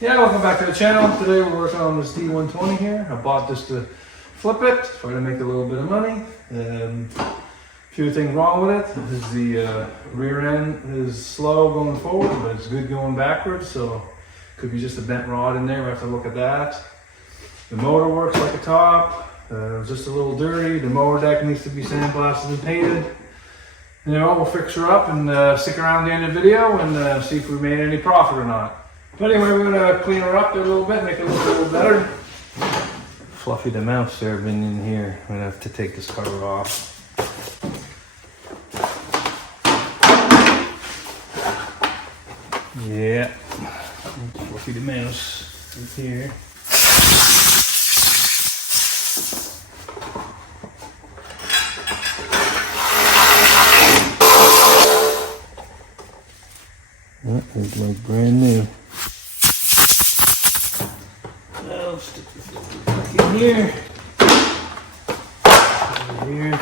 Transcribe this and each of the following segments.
Yeah, welcome back to the channel. Today we're working on this D120 here. I bought this to flip it, try to make a little bit of money. A few things wrong with it. The rear end is slow going forward, but it's good going backwards, so could be just a bent rod in there. We have to look at that. The motor works like a top. Just a little dirty. The mower deck needs to be sandblasted and painted. And then we'll fix her up and stick around the end of the video and see if we made any profit or not. But anyway, we're gonna clean her up a little bit, make it look a little better. Fluffy the mouse there been in here. I'm gonna have to take this cover off. Yeah, Fluffy the mouse is here. That is like brand new. I'll stick this back in here. Over here.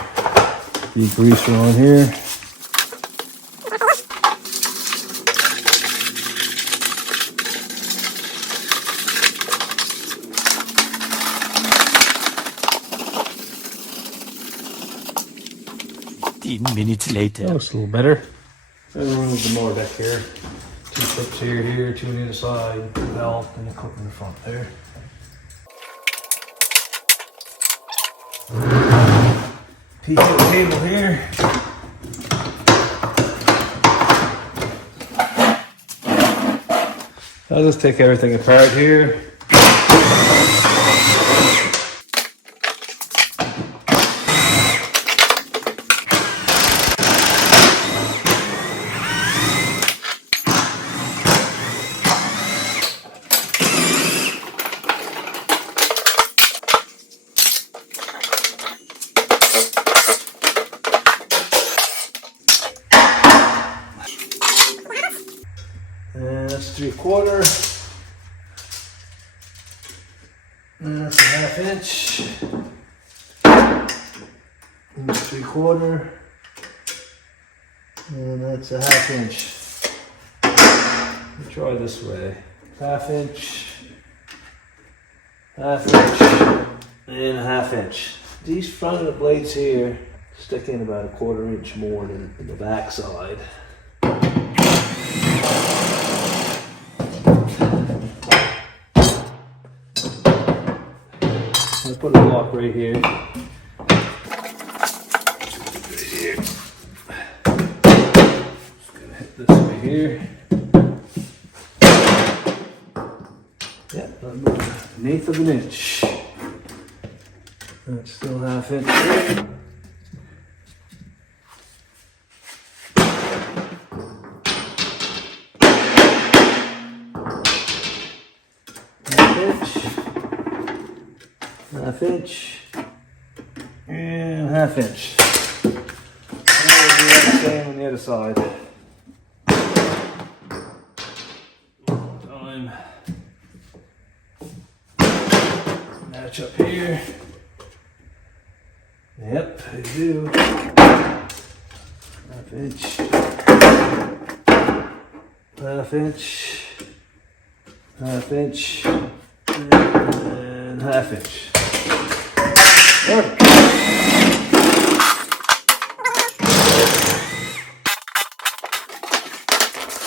Degreaser on here. Minutes later. That looks a little better. I'm gonna remove the mower deck here. Two clips here, two on the other side, the belt, and a clip in the front there. Piece of the cable here. I'll just take everything apart here. And that's 3/4. And that's a 1/2 inch. And that's 3/4. And that's a 1/2 inch. Let me try this way. 1/2 inch. 1/2 inch. And a 1/2 inch. These front of the blades here stick in about a 1/4 inch more than the back side. I'll put a block right here. Right here. Just gonna hit this right here. Yeah, an 1/8 of an inch. That's still 1/2 inch there. Half inch and 1/2 inch. And we'll do the same on the other side. One time. Match up here. Yep, I do. 1/2 inch. 1/2 inch. 1/2 inch. And 1/2 inch.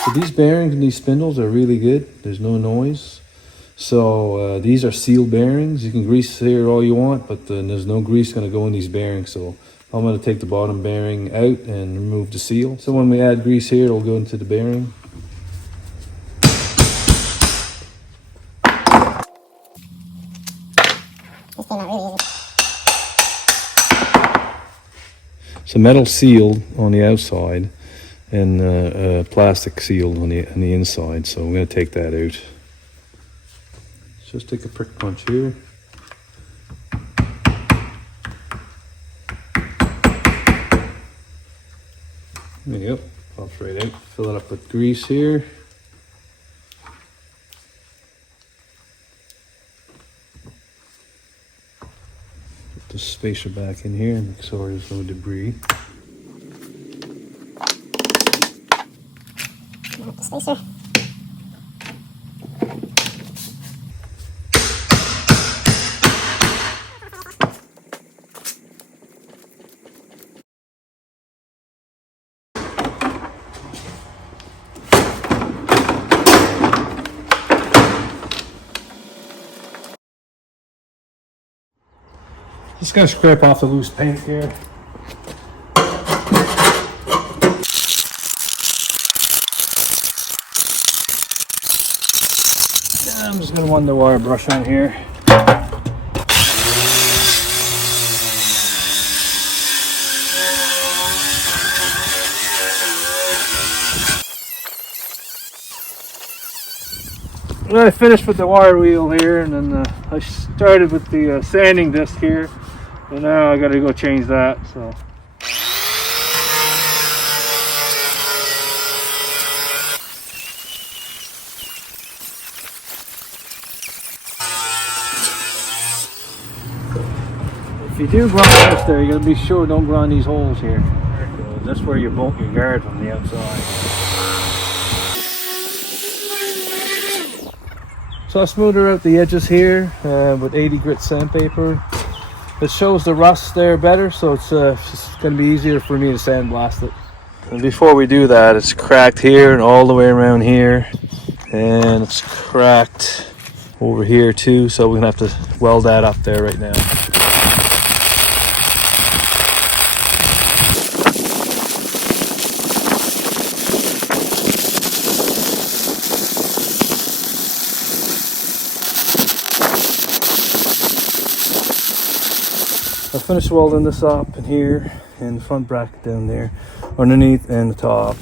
So these bearings and these spindles are really good. There's no noise. So these are seal bearings. You can grease here all you want, but there's no grease going to go in these bearings. So I'm going to take the bottom bearing out and remove the seal. So when we add grease here, it'll go into the bearing. So metal sealed on the outside and plastic sealed on the inside. So I'm going to take that out. Just take a prick punch here. There you go. Pops right out. Fill it up with grease here. Put the spacer back in here and make sure there's no debris. Not the spacer. Just gonna scrape off the loose paint here. I'm just gonna run the wire brush on here. I finished with the wire wheel here, and then I started with the sanding disc here, and now I gotta go change that. So if you do grind this there, you gotta be sure don't grind these holes here. That's where you bolt your guard from the outside. So I smoothed out the edges here with 80 grit sandpaper. It shows the rust there better, so it's going to be easier for me to sandblast it. And before we do that, it's cracked here and all the way around here, and it's cracked over here too. So we're gonna have to weld that up there right now. I finished welding this up in here and the front bracket down there, underneath and the top.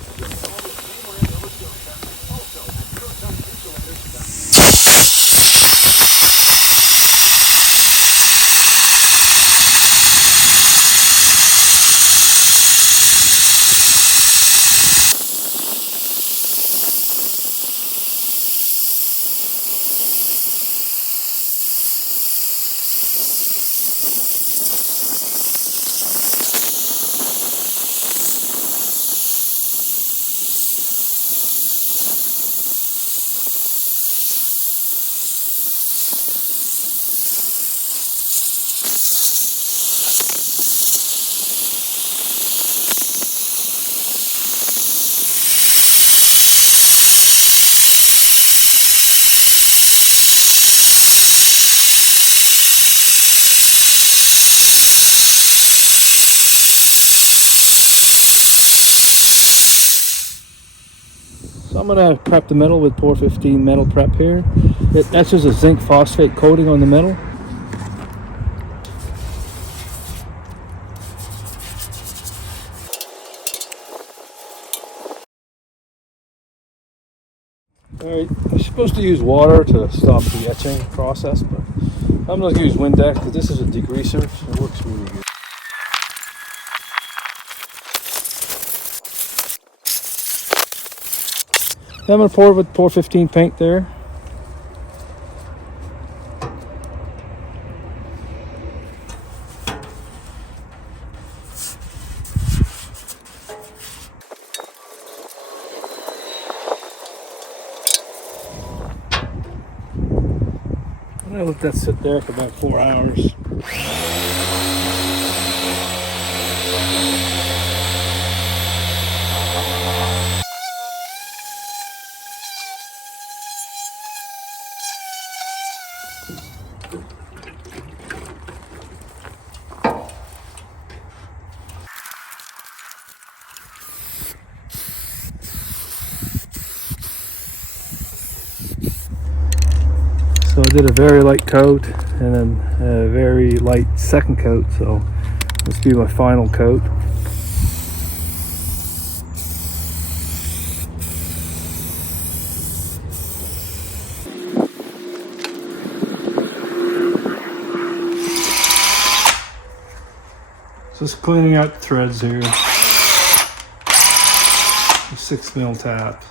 So I'm going to prep the metal with 415 metal prep here. That's just a zinc phosphate coating on the metal. Alright, you're supposed to use water to stop the etching process, but I'm going to use Windex because this is a degreaser, so it works really good. I'm going to pour with 415 paint there. I'm going to let that sit there for about 4 hours. So I did a very light coat and then a very light second coat, so this will be my final coat. Just cleaning out the threads here. 6mm tap.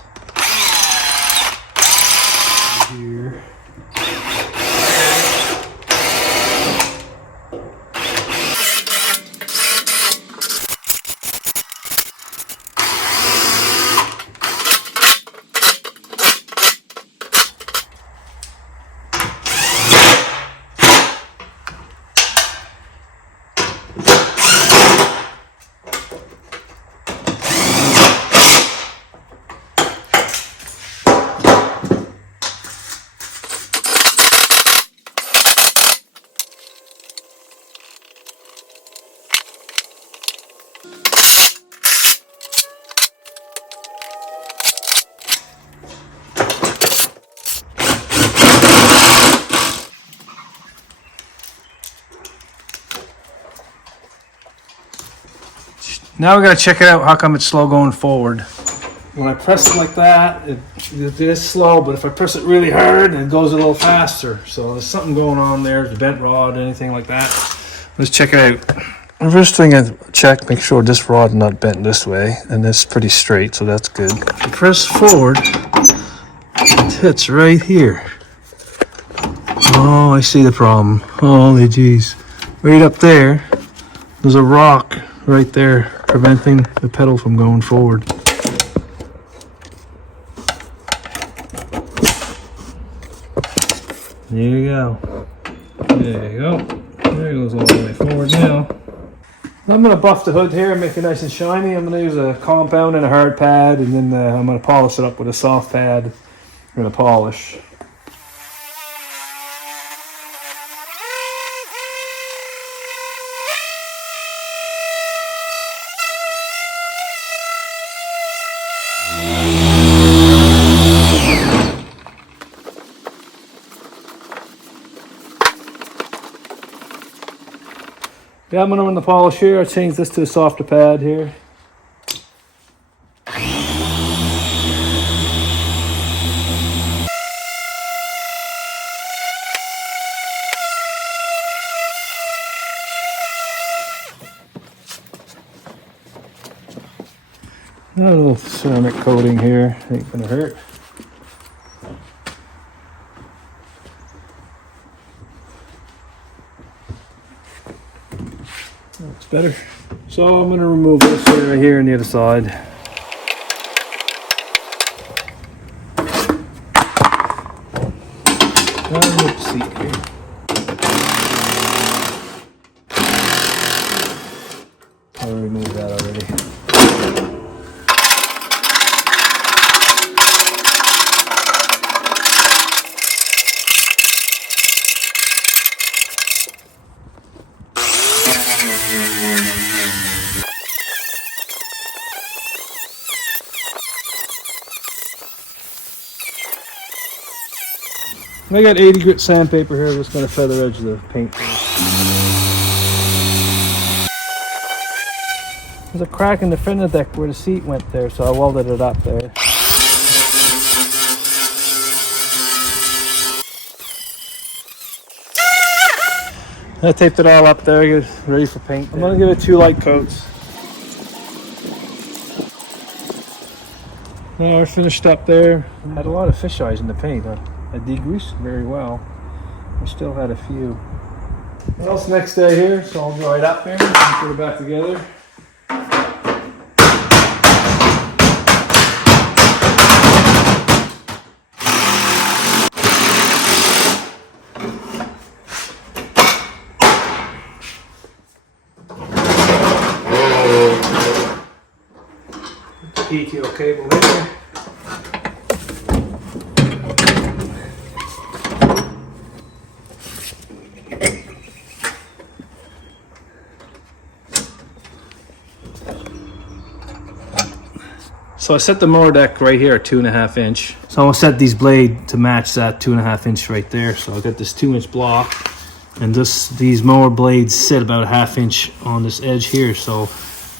Here. Now we gotta check it out. How come it's slow going forward? When I press it like that, it is slow, but if I press it really hard, it goes a little faster. So there's something going on there, the bent rod, anything like that. Let's check it out. The first thing I check, make sure this rod not bent this way, and it's pretty straight, so that's good. If you press forward, it hits right here. Oh, I see the problem. Holy jeez. Right up there, there's a rock right there preventing the pedal from going forward. There you go. There you go. There it goes all the way forward now. I'm going to buff the hood here and make it nice and shiny. I'm going to use a compound and a hard pad, and then I'm going to polish it up with a soft pad. I'm going to polish. Yeah, I'm going to run the polish here. I changed this to a softer pad here. A little ceramic coating here, ain't gonna hurt. That's better. So I'm gonna remove this right here on the other side. Let's see here. I'll remove that already. I got 80 grit sandpaper here, just going to feather edge the paint. There's a crack in the front of the deck where the seat went there, so I welded it up there. I taped it all up there, get ready for paint. I'm going to give it 2 light coats. Now we're finished up there. I had a lot of fish eyes in the paint. I degreased very well. I still had a few. Well, it's the next day here, so I'll dry it up here and put it back together. PTO cable here. So I set the mower deck right here at 2.5 inch. So I'll set these blades to match that 2.5 inch right there. So I got this 2-inch block, and these mower blades sit about 1/2 inch on this edge here. So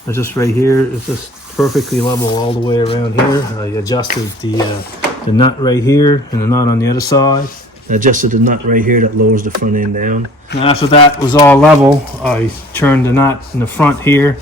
I just right here, it's just perfectly level all the way around here. I adjusted the nut right here and the nut on the other side. I adjusted the nut right here that lowers the front end down. And after that was all level, I turned the nut in the front here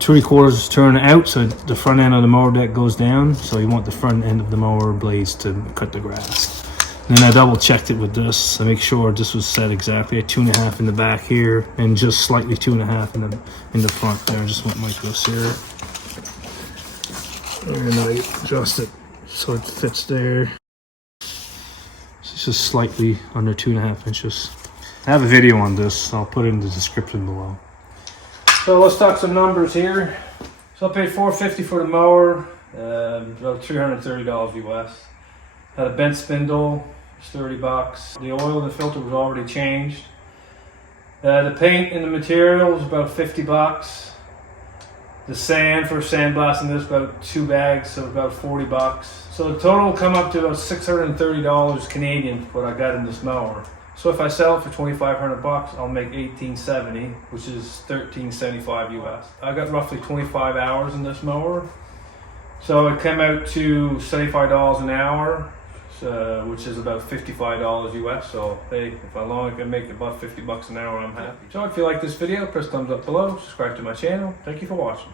3/4 turn out, so the front end of the mower deck goes down. So you want the front end of the mower blades to cut the grass. And then I double checked it with this. I make sure this was set exactly at 2.5 in the back here, and just slightly 2.5 in the front there. I just want micro sear. And I adjust it so it fits there. It's just slightly under 2.5 inches. I have a video on this, so I'll put it in the description below. So let's talk some numbers here. So I paid $450 for the mower, about $330 US. Had a bent spindle, it's $30. The oil in the filter was already changed. The paint and the material was about $50. The sand for sandblasting this, about 2 bags, so about $40. So the total will come up to about $630 Canadian for what I got in this mower. So if I sell it for 2,500 bucks, I'll make 1870, which is 1375 US. I got roughly 25 hours in this mower. So it came out to $75 an hour, which is about $55 US. So hey, if I long can make about 50 bucks an hour, I'm happy. So if you like this video, press thumbs up below, subscribe to my channel. Thank you for watching.